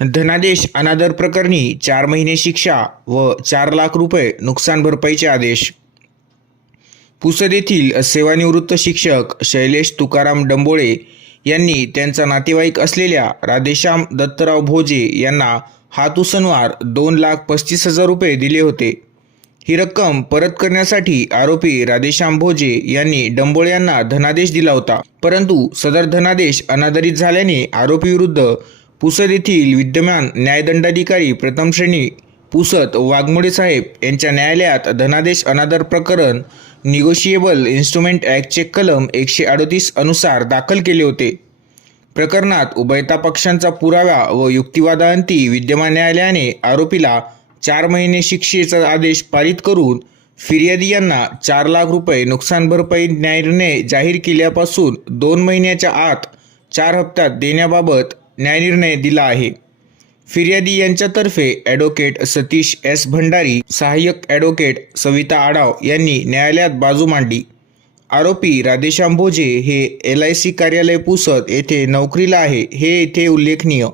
धनादेश अनादर प्रकरणी चार महिने शिक्षा व चार लाख रुपये नुकसान भरपाईचे आदेश. पुसद येथील सेवानिवृत्त शिक्षक शैलेश तुकाराम डंबोळे यांनी त्यांचा नातेवाईक असलेल्या राधेश्याम दत्तराव भोजे यांना हातुसनवार दोन लाख पस्तीस हजार रुपये दिले होते. ही रक्कम परत करण्यासाठी आरोपी राधेश्याम भोजे यांनी डंबोळे यांना धनादेश दिला होता. परंतु सदर धनादेश अनादरित झाल्याने आरोपीविरुद्ध पुसद येथील विद्यमान न्यायदंडाधिकारी प्रथम श्रेणी पुसत वाघमोडे साहेब यांच्या न्यायालयात धनादेश अनादर प्रकरण निगोशिएबल इन्स्ट्रुमेंट ॲक्टचे कलम एकशे अडोतीस अनुसार दाखल केले होते. प्रकरणात उभयता पक्षांचा पुरावा व युक्तिवादांती विद्यमान न्यायालयाने आरोपीला चार महिने शिक्षेचा आदेश पारित करून फिर्यादी यांना चार लाख रुपये नुकसान भरपाई न्यायनिर्णय जाहीर केल्यापासून दोन महिन्याच्या आत चार हप्त्यात देण्याबाबत न्यायनिर्णय दिला आहे. फिर्यादी यांच्यातर्फे ॲडव्होकेट सतीश एस भंडारी सहाय्यक ॲडव्होकेट सविता आडाव यांनी न्यायालयात बाजू मांडली. आरोपी राधेश्याम भोजे हे एल आय सी कार्यालय पुसद येथे नोकरीला आहे हे येथे उल्लेखनीय.